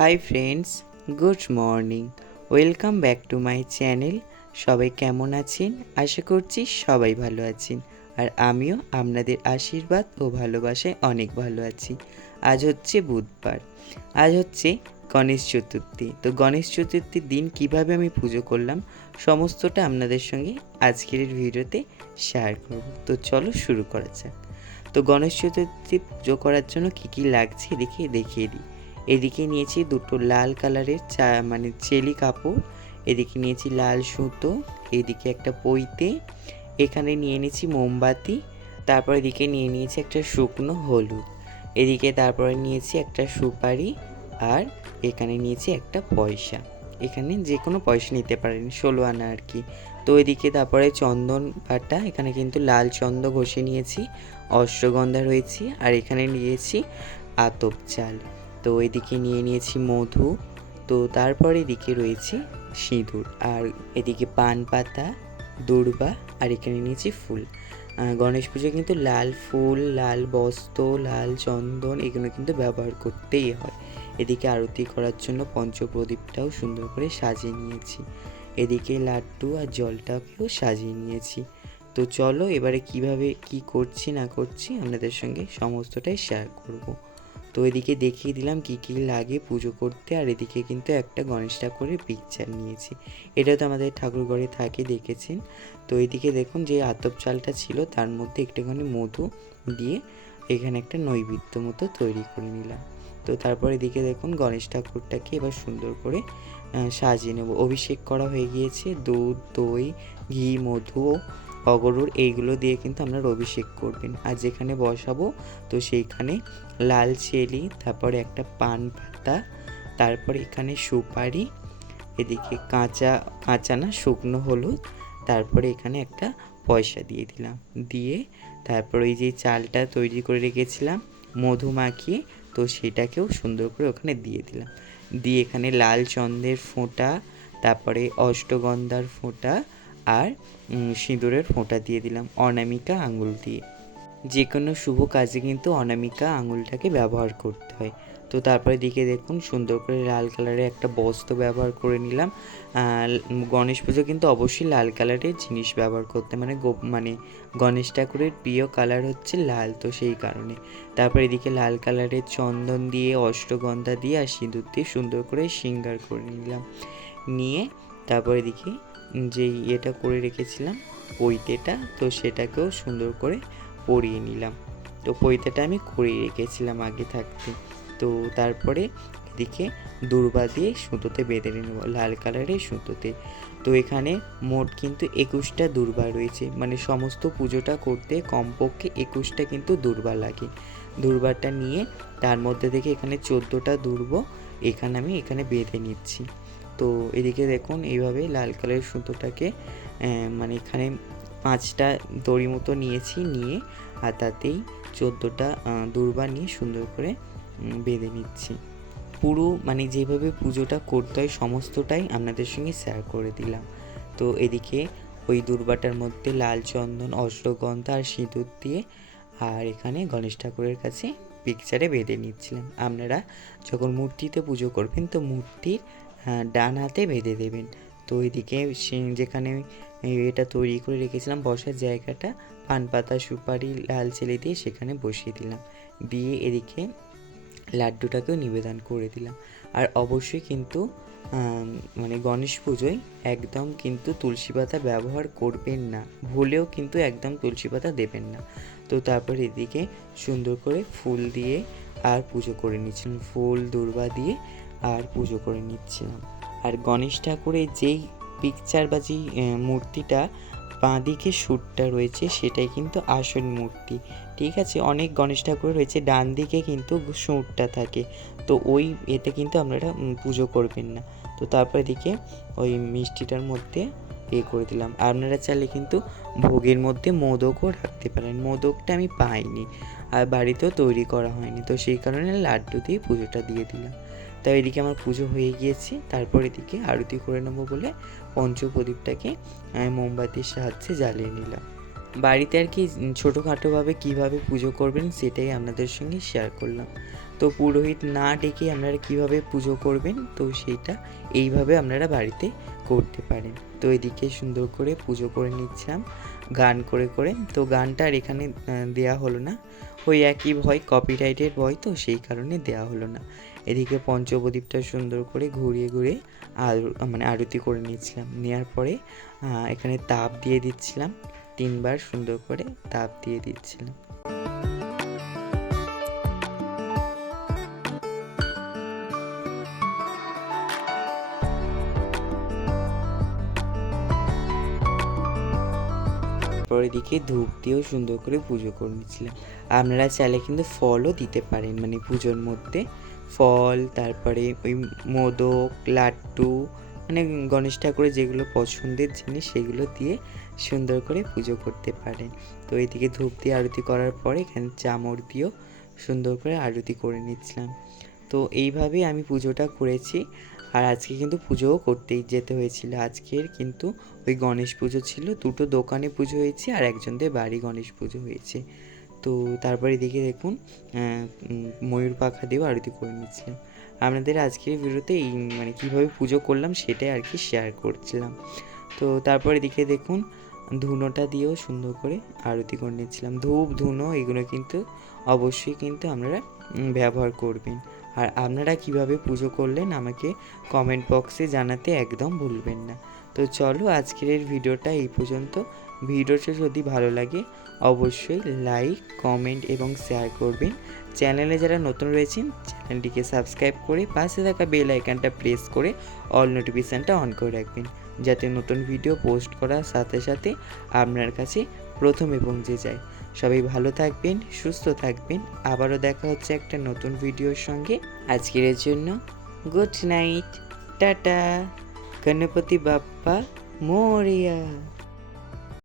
Hi friends, good morning. Welcome back to my channel. সবাই কেমন আছেন? আশা করছি সবাই ভালো আছেন, আর আমিও আপনাদের আশীর্বাদ ও ভালোবাসায় অনেক ভালো আছি। আজ হচ্ছে বুধবার, আজ হচ্ছে গণেশ চতুর্থী। তো গণেশ চতুর্থীর দিন কিভাবে আমি পুজো করলাম সমস্তটা আপনাদের সঙ্গে আজকের ভিডিওতে শেয়ার করব। তো চলো শুরু করা যাক। তো গণেশ চতুর্থী পুজো করার জন্য কী কী লাগছে এদিকে দেখিয়ে দিই। এদিকে নিয়েছি দুটো লাল কালারের চেলি কাপড়, এদিকে নিয়েছি লাল সুতো, এদিকে একটা পৈতে, এখানে নিয়ে নিয়েছি মোমবাতি, তারপর এদিকে নিয়ে নিয়েছি একটা শুকনো হলুদ, এদিকে তারপরে নিয়েছি একটা সুপারি, আর এখানে নিয়েছি একটা পয়সা। এখানে যে কোনো পয়সা নিতে পারেন, 16 আনা আর কি। তো এদিকে তারপরে চন্দন বাটা, এখানে কিন্তু লাল চন্দ ঘষে নিয়েছি, অশ্বগন্ধা রয়েছে, আর এখানে নিয়েছি আতপ চাল। তো এদিকে নিয়ে নিয়েছি মধু, তো তারপর এদিকে রয়েছে সিঁদুর, আর এদিকে পান পাতা, দূর্বা, আর এখানে নিয়েছি ফুল। গণেশ পুজোয় কিন্তু লাল ফুল, লাল বস্ত্র, লাল চন্দন এগুলো কিন্তু ব্যবহার করতেই হয়। এদিকে আরতি করার জন্য পঞ্চপ্রদীপটাও সুন্দর করে সাজিয়ে নিয়েছি, এদিকে লাড্ডু আর জলটাকেও সাজিয়ে নিয়েছি। তো চলো এবারে কিভাবে কি করছি না করছি আপনাদের সঙ্গে সমস্তটাই শেয়ার করব। তো এদিকে দেখিয়ে দিলাম কি কি লাগে পুজো করতে, আর এদিকে কিন্তু একটা গণেশ ঠাকুরের পিকচার নিয়েছি, এটা তো আমাদের ঠাকুর ঘরে থাকে, দেখেছেন। তো এদিকে দেখুন যে আতপ চালটা ছিল তার মধ্যে একটুখানি মধু দিয়ে এখানে একটা নৈবেদ্য মতো তৈরি করে নিলাম। তো তারপর এদিকে দেখুন গণেশ ঠাকুরটাকে এবার সুন্দর করে সাজিয়ে নেব। অভিষেক করা হয়ে গিয়েছে, দুধ, দই, ঘি, মধু, অগরুর এইগুলো দিয়ে কিন্তু আপনারা অভিষেক করবেন। আর যেখানে বসাবো তো সেইখানে লাল চেলি, তারপরে একটা পান পাতা, তারপর এখানে সুপারি, এদিকে কাঁচা না শুকনো হলুদ, তারপরে এখানে একটা পয়সা দিয়ে দিলাম, দিয়ে তারপর ওই যে চালটা তৈরি করে রেখেছিলাম মধু মাখিয়ে, তো সেটাকেও সুন্দর করে ওখানে দিয়ে দিলাম, দিয়ে এখানে লাল চন্দ্রের ফোঁটা, তারপরে অষ্টগন্ধার ফোঁটা, আর সিঁদুরের ফোঁটা দিয়ে দিলাম অনামিকা আঙুল দিয়ে। যে কোনো শুভ কাজে কিন্তু অনামিকা আঙুলটাকে ব্যবহার করতে হয়। তো তারপরে দিকে দেখুন সুন্দর করে লাল কালারের একটা বস্ত্র ব্যবহার করে নিলাম। গণেশ পুজো কিন্তু অবশ্যই লাল কালারের জিনিস ব্যবহার করতে, মানে গণেশ ঠাকুরের প্রিয় কালার হচ্ছে লাল, তো সেই কারণে। তারপর এদিকে লাল কালারের চন্দন দিয়ে, অষ্টগন্ধা দিয়ে আর সিঁদুর দিয়ে সুন্দর করে শৃঙ্গার করে নিলাম, নিয়ে তারপর এদিকে যেই এটা করে রেখেছিলাম পৈতেটা, তো সেটাকেও সুন্দর করে পরিয়ে নিলাম। তো পৈতেটা আমি করিয়ে রেখেছিলাম আগে থাকতে। তো তারপরে এদিকে দূর্বা দিয়ে সুতোতে বেঁধে নেব, লাল কালারের সুতোতে। তো এখানে মোট কিন্তু 21টা দূর্বা রয়েছে, মানে সমস্ত পুজোটা করতে কমপক্ষে 21টা কিন্তু দূর্বা লাগে। দূর্বাটা নিয়ে তার মধ্যে থেকে এখানে 14টা দূর্ব এখানে বেঁধে নিচ্ছি। তো এদিকে দেখুন এইভাবে লাল কালারের সুতোটাকে এখানে 5টা দড়ি মতো নিয়েছি, নিয়ে আর তাতেই 14টা দূর্বা নিয়ে সুন্দর করে বেঁধে নিচ্ছি। পুরো যেভাবে পুজোটা করতে হয় সমস্তটাই আপনাদের সঙ্গে শেয়ার করে দিলাম। তো এদিকে ওই দূর্বাটার মধ্যে লাল চন্দন, অশ্বগন্ধা আর সিঁদুর দিয়ে আর এখানে গণেশ ঠাকুরের কাছে পিকচারে বেঁধে নিচ্ছিলাম। আপনারা যখন মূর্তিতে পুজো করবেন তো মূর্তির ডান হাতে বেঁধে দেবেন। তো এদিকে যেখানে এটা তৈরি করে রেখেছিলাম বসার জায়গাটা, পান পাতা, সুপারি, লাল চেলি দিয়ে সেখানে বসিয়ে দিলাম, দিয়ে এদিকে লাড্ডুটাকেও নিবেদন করে দিলাম। আর অবশ্যই কিন্তু গণেশ পুজোয় একদম কিন্তু তুলসী পাতা ব্যবহার করবেন না, ভুলেও কিন্তু একদম তুলসী পাতা দেবেন না। তো তারপর এদিকে সুন্দর করে ফুল দিয়ে আর পুজো করে নিচ্ছিলাম, ফুল দূর্বা দিয়ে আর পুজো করে নিচ্ছিলাম। আর গণেশ ঠাকুরের যেই পিকচার বা যেই মূর্তিটা বাঁ দিকে সুরটা রয়েছে সেটাই কিন্তু আসল মূর্তি, ঠিক আছে। অনেক গণেশ ঠাকুর রয়েছে ডান দিকে কিন্তু সুরটা থাকে, তো ওই এতে কিন্তু আপনারা পুজো করবেন না। তো তারপর এদিকে ওই মিষ্টিটার মধ্যে করে দিলাম। আপনারা চাইলে কিন্তু ভোগের মধ্যে মোদকও রাখতে পারেন, মোদকটা আমি পাইনি আর বাড়িতেও তৈরি করা হয়নি, তো সেই কারণে লাড্ডু দিয়ে পুজোটা দিয়ে দিলাম। তাই এদিকে আমার পুজো হয়ে গিয়েছে, তারপর এদিকে আরতি করে নেবো বলে পঞ্চপ্রদীপটাকে মোমবাতির সাহায্যে জ্বালিয়ে নিলাম। বাড়িতে আর কি ছোটোখাটোভাবে কীভাবে পুজো করবেন সেটাই আপনাদের সঙ্গে শেয়ার করলাম। তো পুরোহিত না ডেকে আপনারা কিভাবে পুজো করবেন, তো সেইটা এইভাবে আপনারা বাড়িতে করতে পারেন। তো এদিকে সুন্দর করে পুজো করে নিচ্ছিলাম গান করে করে। তো গানটা আর এখানে দেয়া হলো না, ওই একই ভয়, কপিরাইটের ভয়, তো সেই কারণে দেয়া হলো না। এদিকে পঞ্চপ্রদীপটা সুন্দর করে ঘুরিয়ে ঘুরিয়ে মানে আরতি করে নিচ্ছিলাম। নেওয়ার পরে এখানে তাপ দিয়ে দিচ্ছিলাম, 3বার সুন্দর করে তাপ দিয়ে দিচ্ছিলাম। তারপর এদিকে ধূপ দিয়েও সুন্দর করে পুজো করে নিচ্ছিলাম। আপনারা চাইলে কিন্তু ফলও দিতে পারেন, মানে পুজোর মধ্যে ফল, তারপরে ওই মোদক, লাড্ডু, মানে গণেশ ঠাকুরের যেগুলো পছন্দের জিনিস সেগুলো দিয়ে সুন্দর করে পুজো করতে পারেন। তো এদিকে ধূপ দিয়ে আরতি করার পরে এখানে চামর দিয়েও সুন্দর করে আরতি করে নিচ্ছিলাম। তো এইভাবেই আমি পুজোটা করেছি। আর আজকে কিন্তু পুজোও করতেই যেতে হয়েছিল। আজকের কিন্তু ওই গণেশ পুজো ছিল, দুটো দোকানে পুজো হয়েছে আর একজনদের বাড়ি গণেশ পুজো হয়েছে। তো তারপর এদিকে দেখুন ময়ূর পাখা দিয়েও আরতি করে নিচ্ছিলাম। আপনাদের আজকের ভিডিওতে এই মানে কীভাবে পুজো করলাম সেটাই আর কি শেয়ার করছিলাম। তো তারপর এদিকে দেখুন ধুনোটা দিয়েও সুন্দর করে আরতি করে নিচ্ছিলাম। ধূপ ধুনো এগুলো কিন্তু অবশ্যই কিন্তু আপনারা ব্যবহার করবেন। আর আপনারা কিভাবে পুজো করলেন আমাকে কমেন্ট বক্সে জানাতে একদম ভুলবেন না। তো চলো আজকের ভিডিওটা এই পর্যন্ত। ভিডিওটা যদি ভালো লাগে অবশ্যই লাইক, কমেন্ট এবং শেয়ার করবেন। চ্যানেলে যারা নতুন রয়েছেন চ্যানেলটিকে সাবস্ক্রাইব করে পাশে থাকা বেল আইকনটা প্রেস করে অল নোটিফিকেশানটা অন করে রাখবেন, যাতে নতুন ভিডিও পোস্ট করার সাথে সাথে আপনার কাছে প্রথমে পৌঁছে যায়। সবাই ভালো থাকবেন, সুস্থ থাকবেন। আবারও দেখা হচ্ছে একটা নতুন ভিডিওর সঙ্গে। আজকের জন্য good night, tata. Ganpati Bappa Moria.